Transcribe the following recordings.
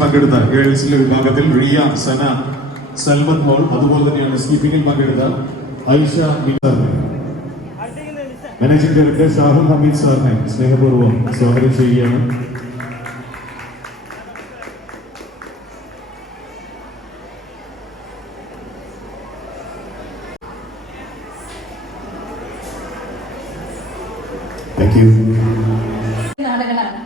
പങ്കെടുത്ത ഗേൾസിലെ വിഭാഗത്തിൽ റിയ, സന, സൽമത് മോൾ, അതുപോലെ തന്നെയാണ് സ്കീപ്പിംഗിൽ പങ്കെടുത്ത ഐഷ സാറിനെ മാനേജിംഗ് ഡയറക്ടർ ഷാഹുൽ ഹമീദ് സാറിനെ സ്നേഹപൂർവ്വം സ്വാഗതം ചെയ്യുകയാണ്. നാളുകളാണ്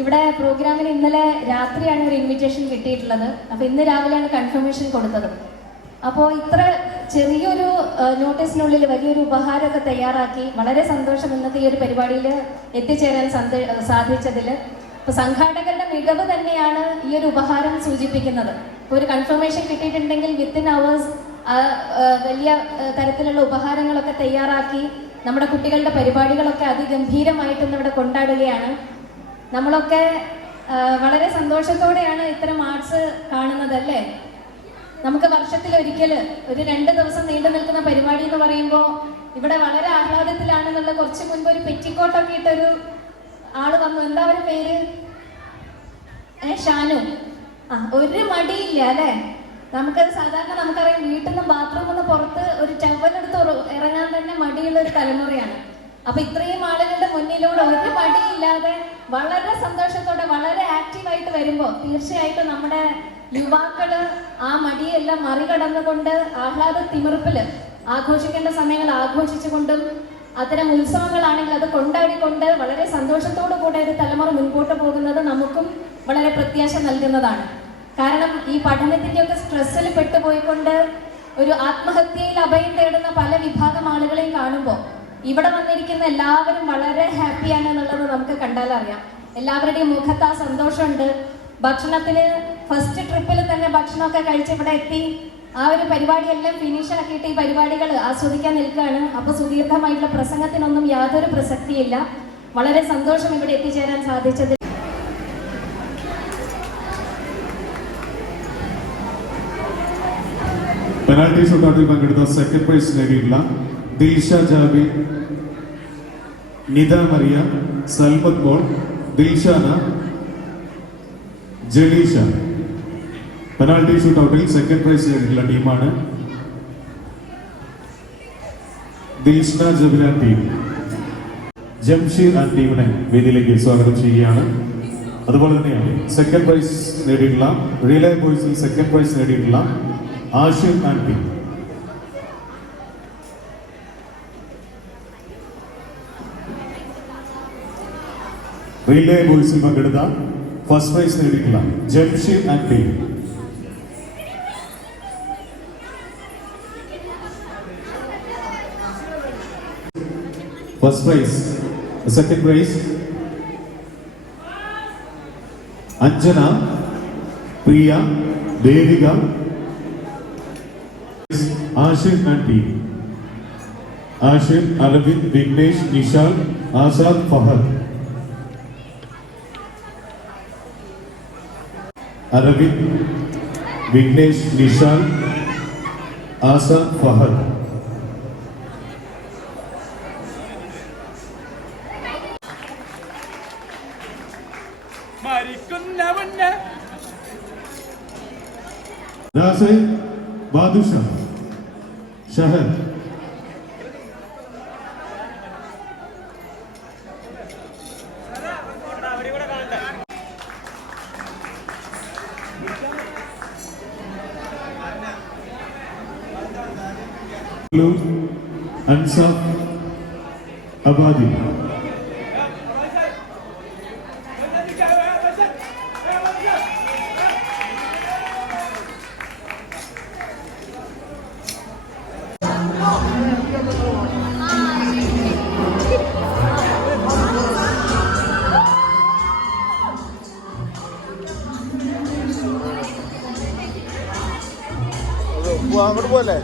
ഇവിടെ പ്രോഗ്രാമിന് ഇന്നലെ രാത്രിയാണ് ഒരു ഇൻവിറ്റേഷൻ കിട്ടിയിട്ടുള്ളത്. അപ്പോൾ ഇന്ന് രാവിലെയാണ് കൺഫർമേഷൻ കൊടുത്തത്. അപ്പോൾ ഇത്ര ചെറിയൊരു നോട്ടീസിനുള്ളിൽ വലിയൊരു ഉപഹാരമൊക്കെ തയ്യാറാക്കി വളരെ സന്തോഷം ഇന്നത്തെ ഈ ഒരു പരിപാടിയിൽ എത്തിച്ചേരാൻ സാധിച്ചതിൽ. അപ്പോൾ സംഘാടകരുടെ മികവ് തന്നെയാണ് ഈ ഒരു ഉപഹാരം സൂചിപ്പിക്കുന്നത്. ഇപ്പോൾ ഒരു കൺഫർമേഷൻ കിട്ടിയിട്ടുണ്ടെങ്കിൽ വിത്തിൻ അവേഴ്സ് വലിയ തരത്തിലുള്ള ഉപഹാരങ്ങളൊക്കെ തയ്യാറാക്കി നമ്മുടെ കുട്ടികളുടെ പരിപാടികളൊക്കെ അതിഗംഭീരമായിട്ട് ഇവിടെ കൊണ്ടാടുകയാണ്. നമ്മളൊക്കെ വളരെ സന്തോഷത്തോടെയാണ് ഇത്തരം ആർട്സ് കാണുന്നതല്ലേ. നമുക്ക് വർഷത്തിലൊരിക്കൽ ഒരു 2 ദിവസം നീണ്ടു നിൽക്കുന്ന പരിപാടി എന്ന് പറയുമ്പോൾ ഇവിടെ വളരെ ആഹ്ലാദത്തിലാണെന്നുള്ള. കുറച്ച് മുൻപ് ഒരു പെറ്റിക്കോട്ടൊക്കെ ഇട്ടൊരു ആള് വന്നു. എന്താ ഒരു പേര്? ഷാനു. ഒരു മടിയില്ല അല്ലേ. നമുക്കത് സാധാരണ നമുക്കറിയാം, വീട്ടിൽ നിന്ന് ബാത്റൂമിൽ നിന്ന് പുറത്ത് ഒരു ടവലെടുത്ത് ഇറങ്ങാൻ തന്നെ മടിയുള്ള ഒരു തലമുറയാണ്. അപ്പൊ ഇത്രയും ആളുകളുടെ മുന്നിലൂടെ ഒരു മടിയില്ലാതെ വളരെ സന്തോഷത്തോടെ വളരെ ആക്റ്റീവായിട്ട് വരുമ്പോൾ തീർച്ചയായിട്ടും നമ്മുടെ യുവാക്കള് ആ മടിയെല്ലാം മറികടന്നുകൊണ്ട് ആഹ്ലാദ തിമിർപ്പില് ആഘോഷിക്കേണ്ട സമയങ്ങൾ ആഘോഷിച്ചുകൊണ്ടും അത്തരം ഉത്സവങ്ങളാണെങ്കിൽ അത് കൊണ്ടാടിക്കൊണ്ട് വളരെ സന്തോഷത്തോടു കൂടെ ഒരു തലമുറ മുൻപോട്ട് പോകുന്നത് നമുക്കും വളരെ പ്രത്യാശ നൽകുന്നതാണ്. കാരണം ഈ പഠനത്തിൻ്റെയൊക്കെ സ്ട്രെസ്സിൽ പെട്ടുപോയിക്കൊണ്ട് ഒരു ആത്മഹത്യയിൽ അഭയം തേടുന്ന പല വിഭാഗം ആളുകളെയും കാണുമ്പോൾ ഇവിടെ വന്നിരിക്കുന്ന എല്ലാവരും വളരെ ഹാപ്പിയാണ് എന്നുള്ളത് നമുക്ക് കണ്ടാലറിയാം. എല്ലാവരുടെയും മുഖത്ത് ആ സന്തോഷമുണ്ട്. ഭക്ഷണത്തിന് ഫസ്റ്റ് ട്രിപ്പിൽ തന്നെ ഭക്ഷണമൊക്കെ കഴിച്ച് ഇവിടെ എത്തി ആ ഒരു പരിപാടിയെല്ലാം ഫിനിഷ് ആക്കിയിട്ട് ഈ പരിപാടികൾ ആസ്വദിക്കാൻ നിൽക്കുകയാണ്. അപ്പോൾ സുദീർഘമായിട്ടുള്ള പ്രസംഗത്തിനൊന്നും യാതൊരു പ്രസക്തിയില്ല. വളരെ സന്തോഷം ഇവിടെ എത്തിച്ചേരാൻ സാധിച്ചത്. പെനാൽറ്റി ഷൂട്ടൗട്ടിൽ പങ്കെടുത്ത സെക്കൻഡ് പ്രൈസ് നേടിയിട്ടുള്ള ദിൽഷ ജാബിർ, നിദ മറിയ, സൽമത് മോൾ, ദിൽഷാന, ജലീഷ പെനാൽറ്റി ഷൂട്ടൗട്ടിൽ സെക്കൻഡ് പ്രൈസ് നേടിയിട്ടുള്ള ടീമാണ്. ദിൽഷ്ന ജബിലാൻ ടീം. ജംഷീർ ആൻഡ് ടീമിനെ വേദിയിലേക്ക് സ്വാഗതം ചെയ്യുകയാണ്. അതുപോലെ തന്നെയാണ് സെക്കൻഡ് പ്രൈസ് നേടിയിട്ടുള്ള റിലേ ബോയ്സിൽ സെക്കൻഡ് പ്രൈസ് നേടിയിട്ടുള്ള ആഷിർ ആൻഡ് ടീം. റിലേ ബോയ്സിൽ പങ്കെടുത്ത ഫസ്റ്റ് പ്രൈസ് നേടിയിട്ടുള്ള Jamsheer and team. First prize, second prize Anjana, Priya, Devika, Ashir and team. Ashir, Aravind, Vignesh, Nishal, Azad, Fahad. Aravind, Vignesh, Nishal, Azad, Fahad. രാസെ, Badusha, ഷഹർ. Ansaf, Abadi. അങ്ങോട്ട് പോലെ